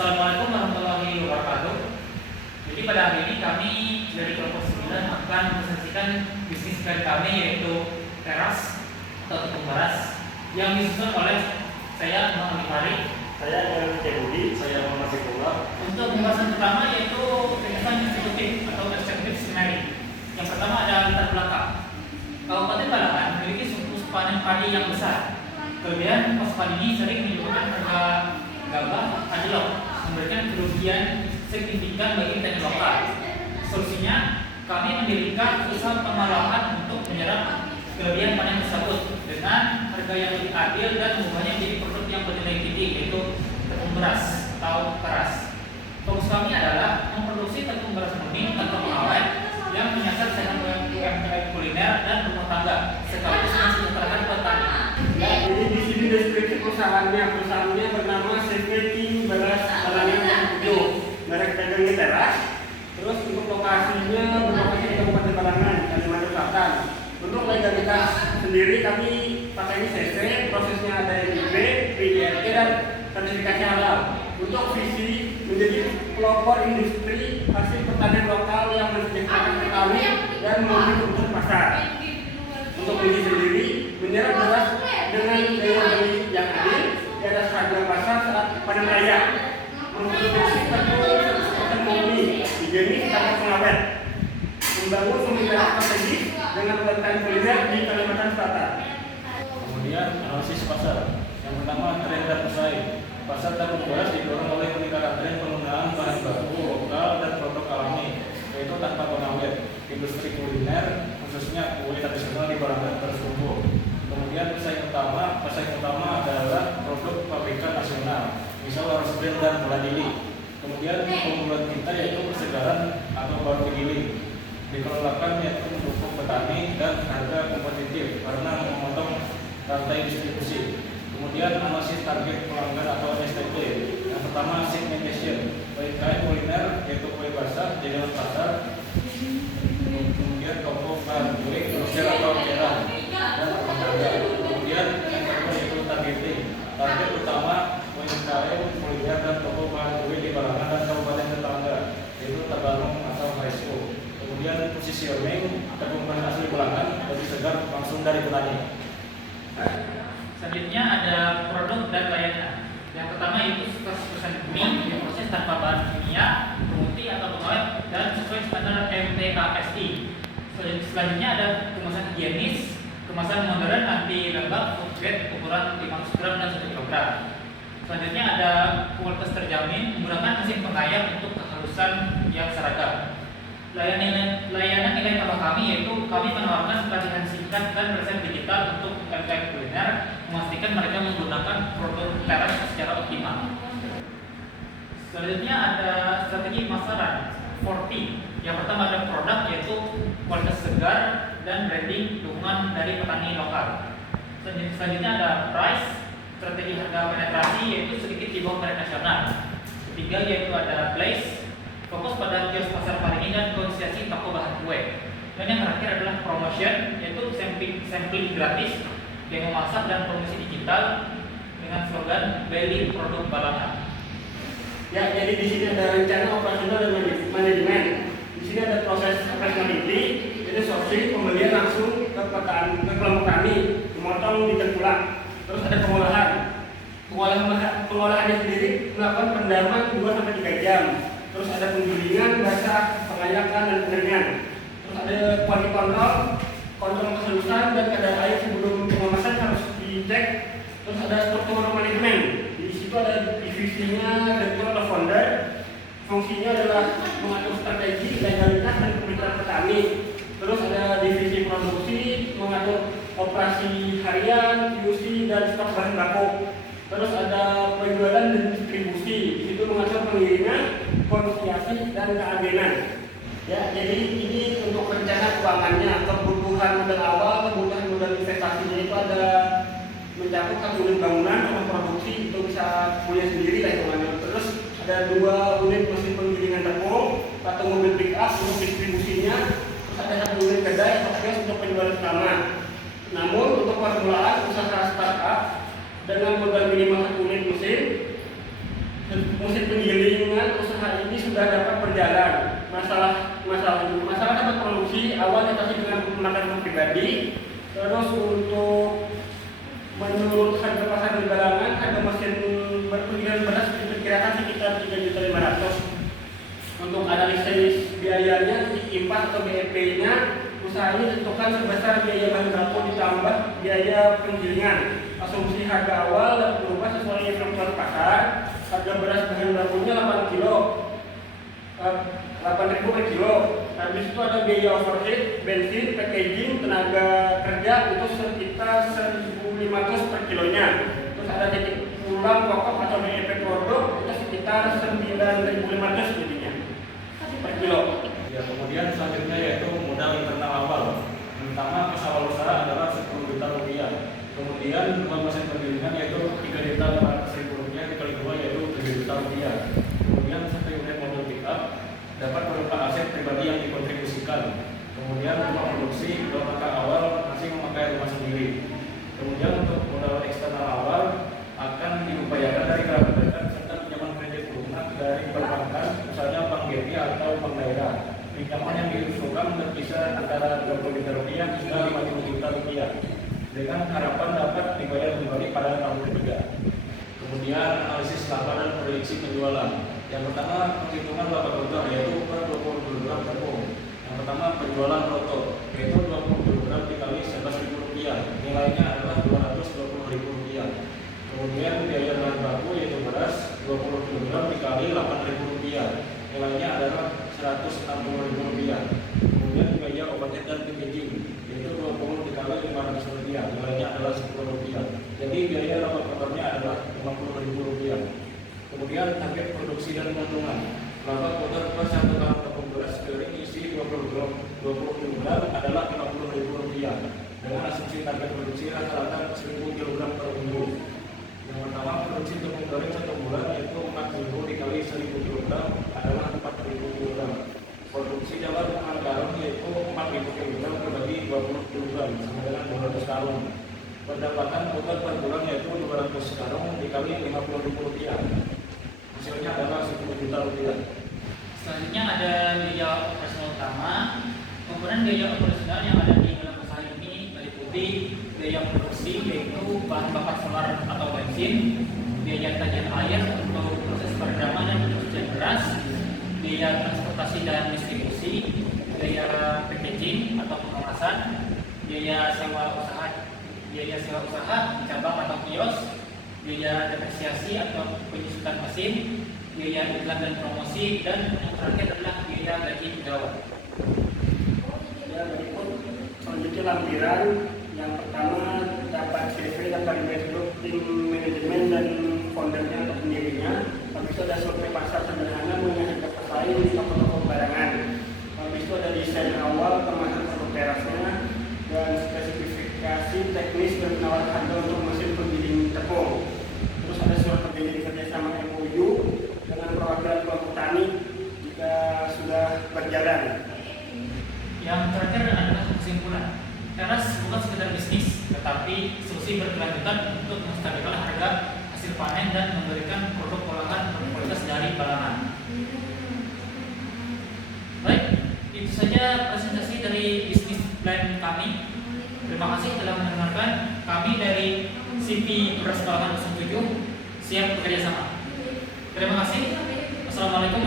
Assalamualaikum warahmatullahi wabarakatuh. Jadi pada hari ini kami dari kelompok 9 akan menyaksikan bisnis karya kami, yaitu teras atau tepung beras yang disusun oleh saya Muhammad Fahri, Saya Muhammad Budi, saya Muhammad Sekolah. untuk pembahasan pertama yaitu ringkasan eksekutif atau eksekutif summary. Yang pertama ada latar belakang. Kabupaten Balangan memiliki suku panen padi yang besar. Kelebihan pos padi ini sering menyebabkan harga gabah anjlok, memberikan kerugian signifikan bagi petani lokal. Solusinya, kami mendirikan usaha pengolahan untuk menyerap kelebihan panen tersebut dengan harga yang lebih adil dan mengubahnya menjadi produk yang bernilai tinggi, yaitu tepung beras atau keras. Fokus kami adalah memproduksi tepung beras murni atau pengawet yang menyasar segmen UMKM kuliner dan rumah tangga sekaligus mensejahterakan petani. Ya, jadi di sini deskripsi perusahaannya bernama Sekreti Beras Balangan yang 7, merek dagangnya teras. Terus untuk lokasinya berlokasi di Kabupaten Balangan, Kalimantan Selatan. Untuk legalitas sendiri kami pakai ini CC, prosesnya ada NIB, PIRT dan sertifikasi halal. Untuk visi menjadi pelopor industri hasil pertanian lokal yang mensejahterakan petani dan memiliki kebutuhan pasar. Untuk visi sendiri menyerap beras dengan daya beli yang adil di atas harga pasar saat panen raya, memproduksi tepung 100% murni, higienis tanpa pengawet, membangun pemikiran strategis dengan umkm kuliner di Kalimantan Selatan. Kemudian analisis pasar. Yang pertama, tren dan pesaing. Pasar tepung beras didorong oleh peningkatan tren penggunaan bahan baku lokal dan produk alami, yaitu tanpa pengawet. Industri kuliner, khususnya kue tradisional di Balangan terus tumbuh. Kemudian pesaing utama adalah produk pabrikan nasional, misal Laras Brand dan Meladili. Kemudian keunggulan kita yaitu persegaran atau baru giling. Dikelolakan yaitu mendukung petani dan harga kompetitif karena memotong rantai distribusi. Kemudian analisis target pelanggan atau STP. Yang pertama segmentation, UMKM kuliner yaitu kue basah, jajanan pasar. Kemudian toko bahan kue, grosir atau eceran dan rumah tangga. Kemudian yang kedua yaitu targeting. Target utama UMKM kuliner dan toko bahan kue di Balangan dan kabupaten tetangga, yaitu Tabalong atau Maesco. Kemudian positioning, tepung beras asli Balangan lebih segar langsung dari petani. Selanjutnya ada produk dan layanan. Yang pertama yaitu 100% mie diproses tanpa bahan kimia, pemutih atau pengawet dan sesuai standar MTKSI. Selanjutnya ada kemasan higienis, kemasan modern anti lembab, food grade ukuran 500 gram dan 1 kg. Selanjutnya ada kualitas terjamin menggunakan mesin pengayat untuk kehalusan yang seragam. Layanan nilai tambah kami yaitu kami menawarkan pelatihan singkat dan present digital untuk UMKM kuliner, memastikan mereka menggunakan produk teras secara optimal. Selanjutnya ada strategi pemasaran 40. Yang pertama ada produk yaitu kualitas segar dan branding dukungan dari petani lokal. Selanjutnya ada price, strategi harga penetrasi yaitu sedikit di bawah merek nasional. Ketiga yaitu ada place, fokus pada kios pasar Paringi dan konsesiasi toko bahan kue. Dan yang terakhir adalah promotion, yaitu sampling gratis, demo masak dan promosi digital dengan slogan Beli Produk Balangan. Ya, jadi di sini ada rencana operasional dan manajemen. Di sini ada proses operationality, jadi sourcing, pembelian langsung ke kelompok kami, memotong di tengkulak. Terus ada pengolahan. Pengolahannya sendiri melakukan pendaman 2-3 jam. Terus ada penggilingan, basah, pengayakan dan pengeringan. Terus ada quality kontrol keseluruhan dan kadar air sebelum pengemasan harus dicek. Terus ada struktur manajemen. Di situ ada divisinya, direktur atau founder. Fungsinya adalah mengatur strategi, legalitas dan pemikiran petani. Terus ada divisi produksi, mengatur operasi harian, QC dan stok bahan baku. Terus ada penjualan dan distribusi. Di situ mengatur pengiriman, konsesiasi dan keagenan. Ya, jadi ini untuk rencana keuangannya, kebutuhan modal awal, kebutuhan modal investasinya itu ada mencakup 1 unit bangunan atau produksi itu bisa punya sendiri lah hitungannya. Terus ada 2 unit mesin penggilingan tepung, 1 mobil pick up untuk distribusinya, terus ada 1 unit kedai atau kios untuk penjualan utama. Namun untuk permulaan usaha startup dengan modal minimal 1 unit mesin mesin penggilingan usaha ini sudah dapat berjalan. Masalah dapat produksi awalnya tadi dengan menggunakan uang pribadi. Terus untuk menurut harga pasar di Balangan, harga mesin penggilingan beras diperkirakan sekitar 3.500.000. Untuk analisis biayanya, titik impas atau BEP-nya, usaha ini ditentukan sebesar biaya bahan baku ditambah biaya penggilingan. Asumsi harga awal dapat berubah sesuai fluktuasi pasar. Harga beras bahan bakunya 8 kilo, 8.000 per kilo. Habis itu ada biaya overhead, bensin, packaging, tenaga kerja itu sekitar 1.500 per kilonya. Terus ada titik pulang pokok atau BEP produk itu sekitar 9.500 jadinya per kilo. Ya, kemudian selanjutnya yaitu modal internal awal. Pertama, awal usaha adalah 10 juta rupiah. Kemudian uang mesin penggilingan yaitu 3.500.000 rupiah dikali 2 yaitu 7 juta rupiah. Kemudian 1 unit mobil pickup dapat berupa aset pribadi yang dikontribusikan. Kemudian rumah produksi 2 kakak awal masih memakai rumah sendiri. Kemudian untuk modal eksternal awal akan diupayakan dari kerabat dekat serta pinjaman kredit lunak dari perbankan, misalnya bank BRI atau bank daerah. Pinjaman yang diusulkan berkisar antara 20 juta rupiah hingga 50 juta rupiah dengan harapan dapat dibayar kembali pada tahun ketiga. Kemudian analisis laba dan prediksi penjualan. Yang pertama, penghitungan laba total yaitu per 20 kg tepung. Yang pertama, penjualan roto yaitu 20 kg dikali 11.000 rupiah. Nilainya adalah 220.000 rupiah. Kemudian biaya bahan baku yaitu beras 20 kg dikali 8.000 rupiah. Nilainya adalah 160.000 rupiah. Kemudian biaya overhead dan packaging yaitu 20 dikali 500 rupiah. Nilainya adalah 10 rupiah. Jadi biaya laba kotornya adalah 50.000 rupiah. Kemudian target produksi dan keuntungan. Laba kotor per 1 kg tepung beras kering isi 20 kg adalah 50.000 rupiah. Dengan asumsi target produksi rata-rata 1.000 kg per minggu. Yang pertama, produksi tepung goreng 1 bulan yaitu 4.000 dikali 1.000 kg adalah 4.000 kg. Produksi dalam dengan garam yaitu 4.000 kg berbagi 20 kg sama dengan 200 karung. Pendapatan total per bulan yaitu 200 karung dikali 50.000 rupiah. Hasilnya adalah 10 juta rupiah. Selanjutnya ada biaya operasional utama. Komponen biaya operasional yang ada di dalam usaha ini meliputi biaya produksi yaitu bahan bakar solar atau bensin, biaya tagihan air untuk proses peredaman dan pencucian beras, biaya transportasi dan distribusi, biaya packaging atau pengemasan, biaya sewa usaha di cabang atau kios, biaya depresiasi atau penyusutan mesin, biaya iklan dan promosi, dan yang terakhir adalah biaya gaji pegawai. Ya, berikut selanjutnya lampiran. Yang pertama dapat CV, dapat Facebook, tim manajemen dan foundernya atau pendirinya. Habis itu ada survei pasar sederhana mengenai harga pesaing di toko-toko barangan. Habis itu ada desain awal kemasan produk terasnya dan spesifikasi teknis dan penawaran harga untuk mesin penggiling tepung. Terus ada surat perjanjian kerjasama MOU dengan perwakilan kelompok tani jika sudah berjalan. Yang terakhir adalah kesimpulan. Teras bukan sekedar bisnis, tetapi solusi berkelanjutan untuk menstabilkan harga hasil panen dan memberikan produk olahan berkualitas dari Balangan. Baik, itu saja presentasi dari bisnis plan kami. Terima kasih telah mendengarkan. Kami dari CV Beras Balangan 07 siap bekerja sama. Terima kasih. Assalamualaikum